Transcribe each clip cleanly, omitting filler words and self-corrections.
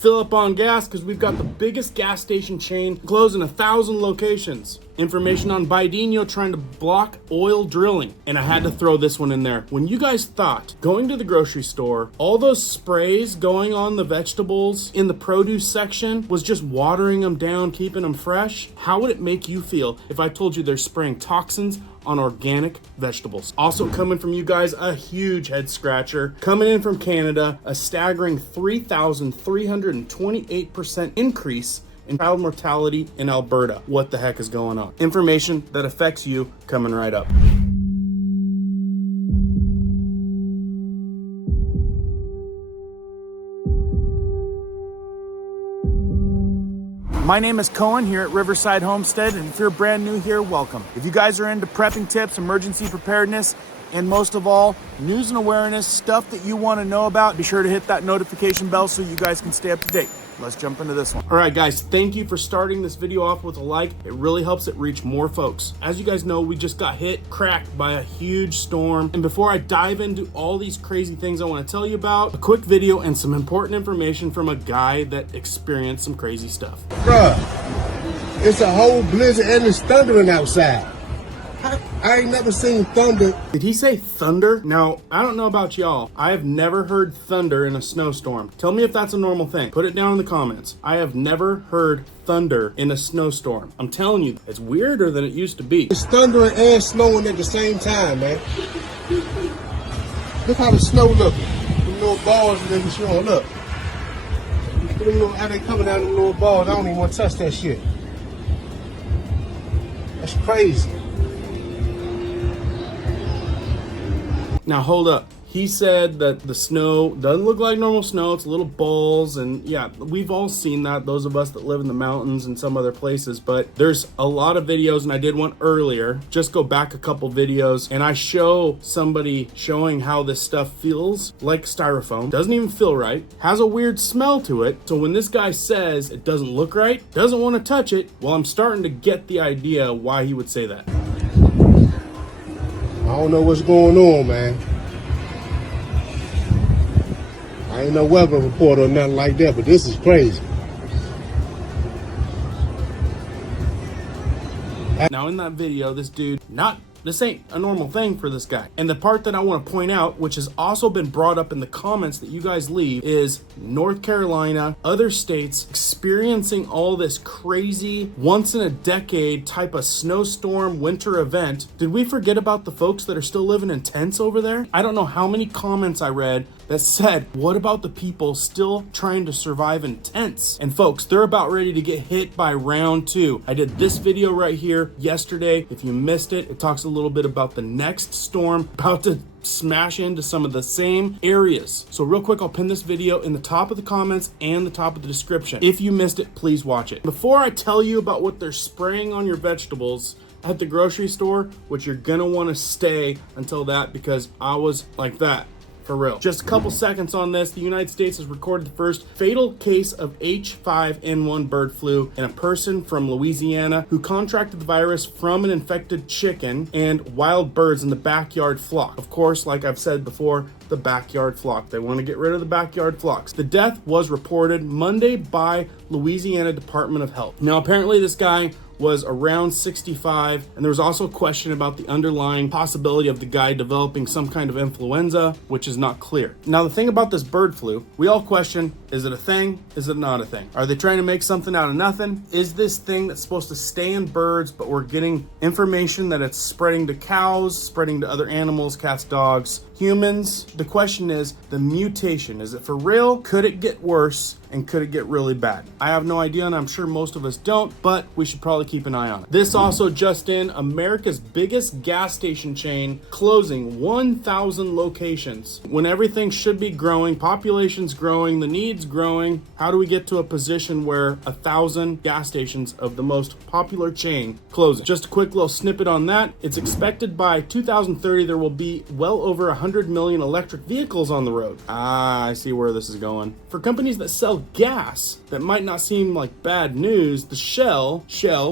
Fill up on gas because we've got the biggest gas station chain closing 1,000 locations. Information on Bideno trying to block oil drilling. And I had to throw this one in there. When you guys thought going to the grocery store, all those sprays going on the vegetables in the produce section was just watering them down, keeping them fresh, how would it make you feel if I told you they're spraying toxins on organic vegetables? Also coming from you guys, a huge head scratcher. Coming in from Canada, a staggering 3,328% increase in child mortality in Alberta. What the heck is going on? Information that affects you coming right up. My name is Cohen here at Riverside Homestead, and if you're brand new here, welcome. If you guys are into prepping tips, emergency preparedness, and most of all, news and awareness, stuff that you want to know about, be sure to hit that notification bell so you guys can stay up to date. Let's jump into this one. All right, guys, thank you for starting this video off with a like. It really helps it reach more folks. As you guys know, we just got cracked by a huge storm. And before I dive into all these crazy things I want to tell you about, a quick video and some important information from a guy that experienced some crazy stuff. Bruh, it's a whole blizzard and it's thundering outside. I ain't never seen thunder. Did he say thunder? Now, I don't know about y'all. I have never heard thunder in a snowstorm. Tell me if that's a normal thing. Put it down in the comments. I have never heard thunder in a snowstorm. I'm telling you, it's weirder than it used to be. It's thundering and snowing at the same time, man. Look how the snow looking. The little balls that they be showing up. How they coming out of the little balls. I don't even want to touch that shit. That's crazy. Now hold up. He said that the snow doesn't look like normal snow. It's little balls, and yeah, we've all seen that, those of us that live in the mountains and some other places, but there's a lot of videos, and I did one earlier. Just go back a couple videos, and I show somebody showing how this stuff feels like styrofoam. Doesn't even feel right. Has a weird smell to it. So when this guy says it doesn't look right, doesn't want to touch it, well, I'm starting to get the idea why he would say that. I don't know what's going on, man. I ain't no weather report or nothing like that, but this is crazy. Now in that video, this dude, this ain't a normal thing for this guy. And the part that I want to point out, which has also been brought up in the comments that you guys leave, is North Carolina, other states experiencing all this crazy once in a decade type of snowstorm winter event. Did we forget about the folks that are still living in tents over there? I don't know how many comments I read that said, what about the people still trying to survive in tents? And folks, they're about ready to get hit by round 2. I did this video right here yesterday. If you missed it, it talks a little bit about the next storm about to smash into some of the same areas. So real quick, I'll pin this video in the top of the comments and the top of the description. If you missed it, please watch it. Before I tell you about what they're spraying on your vegetables at the grocery store, which you're gonna wanna stay until that, because I was like that. For real. Just a couple seconds on this. The United States has recorded the first fatal case of H5N1 bird flu in a person from Louisiana who contracted the virus from an infected chicken and wild birds in the backyard flock. Of course, like I've said before, the backyard flock. They want to get rid of the backyard flocks. The death was reported Monday by Louisiana Department of Health. Now, apparently this guy was around 65, and there was also a question about the underlying possibility of the guy developing some kind of influenza, which is not clear. Now, the thing about this bird flu, we all question, is it a thing? Is it not a thing? Are they trying to make something out of nothing? Is this thing that's supposed to stay in birds, but we're getting information that it's spreading to cows, spreading to other animals, cats, dogs, humans? The question is the mutation. Is it for real? Could it get worse? And could it get really bad? I have no idea, and I'm sure most of us don't, but we should probably keep an eye on it. This also just in, America's biggest gas station chain closing 1,000 locations. When everything should be growing, population's growing, the needs growing, how do we get to a position where 1,000 gas stations of the most popular chain closing? Just a quick little snippet on that. It's expected by 2030 there will be well over 100 million electric vehicles on the road. I see where this is going. For companies that sell gas, that might not seem like bad news. The Shell,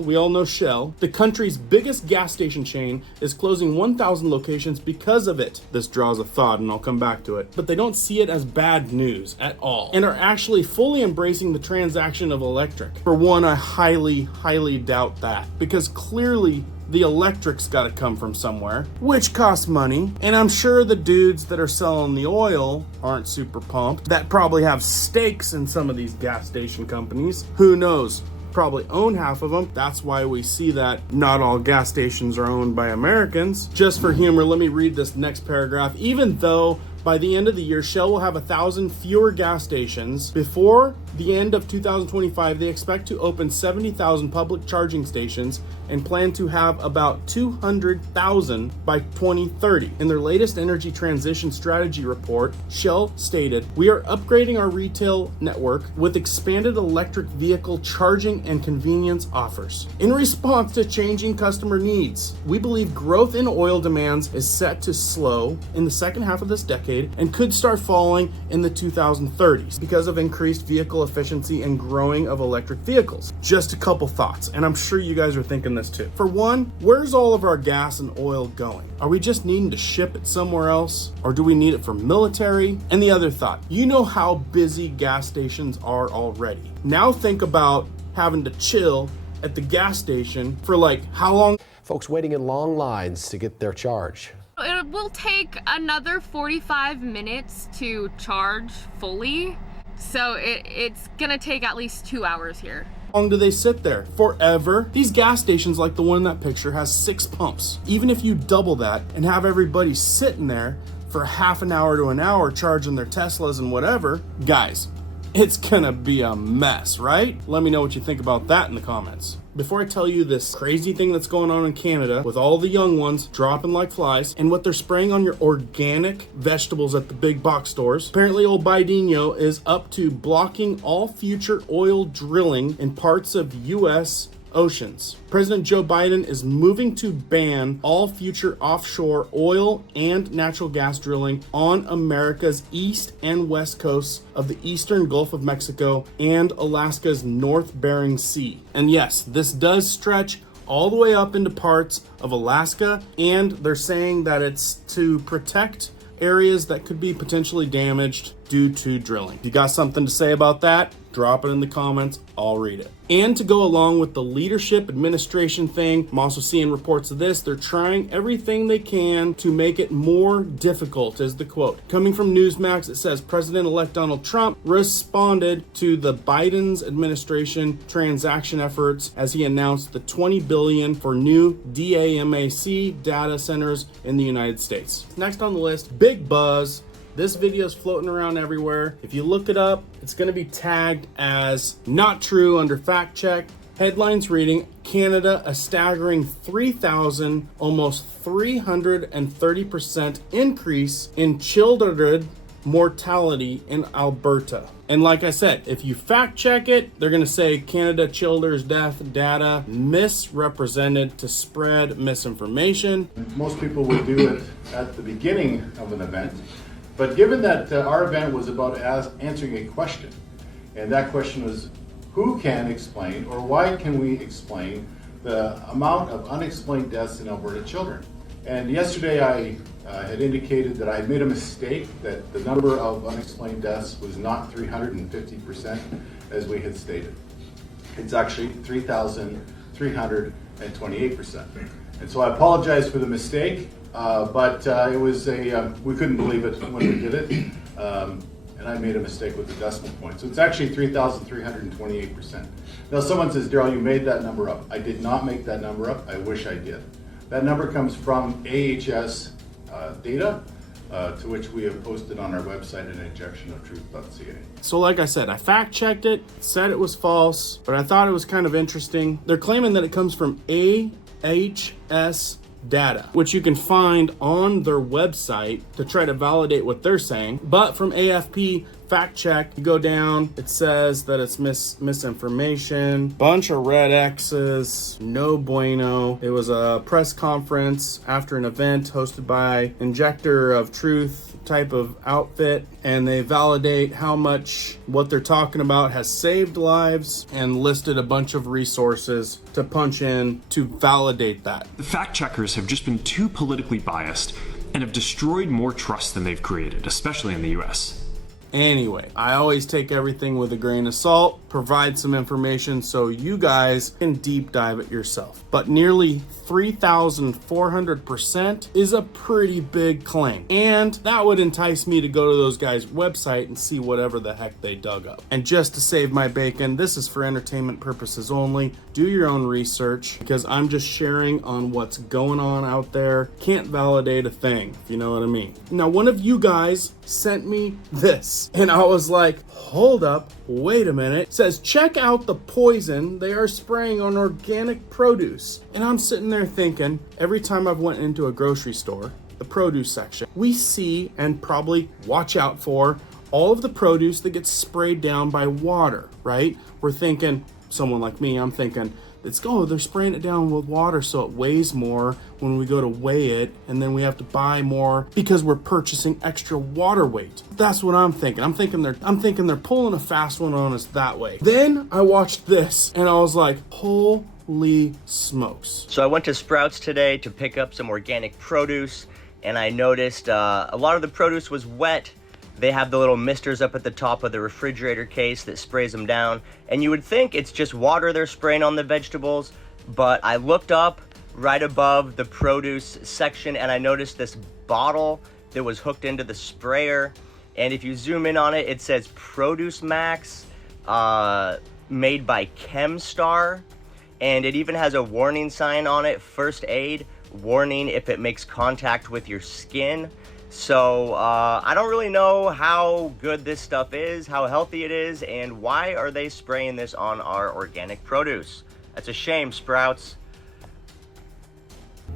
we all know Shell, the country's biggest gas station chain, is closing 1,000 locations because of it. This draws a thought, and I'll come back to it. But they don't see it as bad news at all, and are actually fully embracing the transaction of electric. For one, I highly doubt that, because clearly the electric's got to come from somewhere, which costs money, and I'm sure the dudes that are selling the oil aren't super pumped, that probably have stakes in some of these gas station companies. Who knows? Probably own half of them. That's why we see that not all gas stations are owned by Americans. Just for humor, let me read this next paragraph. Even though by the end of the year, Shell will have 1,000 fewer gas stations, before the end of 2025, they expect to open 70,000 public charging stations and plan to have about 200,000 by 2030. In their latest energy transition strategy report, Shell stated, "We are upgrading our retail network with expanded electric vehicle charging and convenience offers. In response to changing customer needs, we believe growth in oil demands is set to slow in the second half of this decade and could start falling in the 2030s because of increased vehicle efficiency and growing of electric vehicles." Just a couple thoughts, and I'm sure you guys are thinking this too. For one, where's all of our gas and oil going? Are we just needing to ship it somewhere else? Or do we need it for military? And the other thought, you know how busy gas stations are already. Now think about having to chill at the gas station for like how long? Folks waiting in long lines to get their charge. It will take another 45 minutes to charge fully, so it's gonna take at least 2 hours here. How long do they sit there? Forever? These gas stations like the one in that picture has 6 pumps. Even if you double that and have everybody sitting there for half an hour to an hour charging their Teslas and whatever, guys, it's gonna be a mess, right? Let me know what you think about that in the comments. Before I tell you this crazy thing that's going on in Canada with all the young ones dropping like flies and what they're spraying on your organic vegetables at the big box stores, apparently old Biden is up to blocking all future oil drilling in parts of U.S. oceans. President Joe Biden is moving to ban all future offshore oil and natural gas drilling on America's east and west coasts of the eastern Gulf of Mexico and Alaska's North Bering Sea. And yes, this does stretch all the way up into parts of Alaska, and they're saying that it's to protect areas that could be potentially damaged due to drilling. If you got something to say about that, drop it in the comments. I'll read it. And to go along with the leadership administration thing, I'm also seeing reports of this. They're trying everything they can to make it more difficult, is the quote. Coming from Newsmax, it says President-elect Donald Trump responded to the Biden's administration transaction efforts as he announced the $20 billion for new DAMAC data centers in the United States. Next on the list, big buzz. This video is floating around everywhere. If you look it up, it's going to be tagged as not true under fact check. Headlines reading, Canada, a staggering 3,000, almost 330% increase in childhood mortality in Alberta. And like I said, if you fact check it, they're going to say Canada children's death data misrepresented to spread misinformation. Most people would do it at the beginning of an event. But given that our event was about answering a question, and that question was, who can explain or why can we explain the amount of unexplained deaths in Alberta children? And yesterday I had indicated that I had made a mistake, that the number of unexplained deaths was not 350% as we had stated. It's actually 3,328%. And so I apologize for the mistake. But it was we couldn't believe it when we did it, and I made a mistake with the decimal point. So it's actually 3,328%. Now someone says, Daryl, you made that number up. I did not make that number up. I wish I did. That number comes from AHS data, to which we have posted on our website at injectionoftruth.ca. So like I said, I fact checked it, said it was false, but I thought it was kind of interesting. They're claiming that it comes from AHS data, which you can find on their website to try to validate what they're saying. But from AFP fact check, you go down, it says that it's misinformation, bunch of red X's, no bueno. It was a press conference after an event hosted by Injector of Truth type of outfit, and they validate how much what they're talking about has saved lives and listed a bunch of resources to punch in to validate that. The fact checkers have just been too politically biased and have destroyed more trust than they've created, especially in the US. Anyway, I always take everything with a grain of salt, provide some information so you guys can deep dive it yourself. But nearly 3,400% is a pretty big claim. And that would entice me to go to those guys' website and see whatever the heck they dug up. And just to save my bacon, this is for entertainment purposes only. Do your own research because I'm just sharing on what's going on out there. Can't validate a thing, if you know what I mean. Now, one of you guys sent me this and I was like, hold up, wait a minute. It says, check out the poison they are spraying on organic produce. And I'm sitting there thinking, every time I've went into a grocery store, the produce section, we see and probably watch out for all of the produce that gets sprayed down by water, right? We're thinking, someone like me, I'm thinking, they're spraying it down with water so it weighs more when we go to weigh it, and then we have to buy more because we're purchasing extra water weight. That's what I'm thinking. I'm thinking they're pulling a fast one on us that way. Then I watched this and I was like, holy smokes. So I went to Sprouts today to pick up some organic produce, and I noticed a lot of the produce was wet. They have the little misters up at the top of the refrigerator case that sprays them down. And you would think it's just water they're spraying on the vegetables, but I looked up right above the produce section and I noticed this bottle that was hooked into the sprayer. And if you zoom in on it, it says Produce Max, made by ChemStar. And it even has a warning sign on it, first aid, warning if it makes contact with your skin. So I don't really know how good this stuff is, how healthy it is, and why are they spraying this on our organic produce? That's a shame, Sprouts.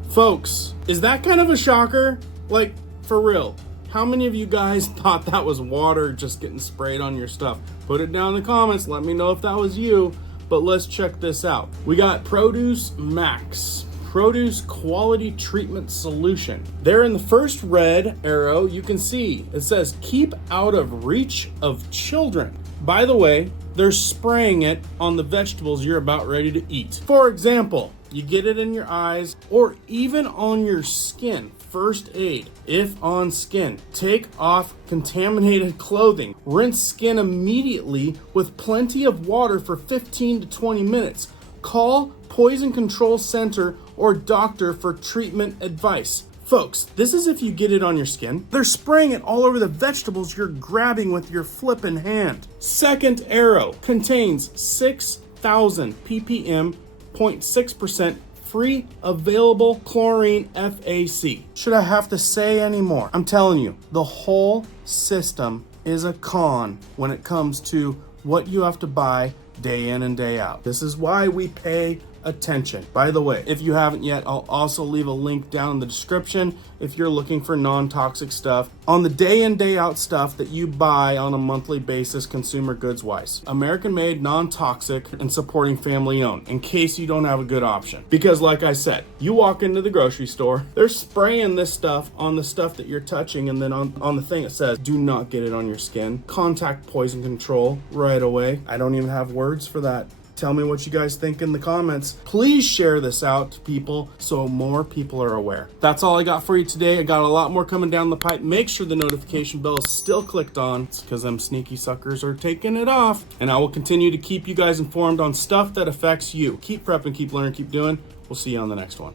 Folks, is that kind of a shocker? Like, for real, how many of you guys thought that was water just getting sprayed on your stuff? Put it down in the comments, let me know if that was you, but let's check this out. We got Produce Max. Produce Quality Treatment Solution. There in the first red arrow, you can see it says keep out of reach of children. By the way, they're spraying it on the vegetables you're about ready to eat. For example, you get it in your eyes or even on your skin. First aid, if on skin. Take off contaminated clothing. Rinse skin immediately with plenty of water for 15 to 20 minutes. Call Poison Control Center or doctor for treatment advice. Folks, this is if you get it on your skin. They're spraying it all over the vegetables you're grabbing with your flippin' hand. Second arrow contains 6,000 ppm, 0.6% free available chlorine FAC. Should I have to say any more? I'm telling you, the whole system is a con when it comes to what you have to buy day in and day out. This is why we pay attention. By the way, if you haven't yet, I'll also leave a link down in the description if you're looking for non-toxic stuff on the day in, day out stuff that you buy on a monthly basis, consumer goods wise. American made, non-toxic, and supporting family owned, in case you don't have a good option. Because like I said, you walk into the grocery store, they're spraying this stuff on the stuff that you're touching, and then on the thing it says, do not get it on your skin. Contact poison control right away. I don't even have words for that. Tell me what you guys think in the comments. Please share this out to people so more people are aware. That's all I got for you today. I got a lot more coming down the pipe. Make sure the notification bell is still clicked on. It's because them sneaky suckers are taking it off. And I will continue to keep you guys informed on stuff that affects you. Keep prepping, keep learning, keep doing. We'll see you on the next one.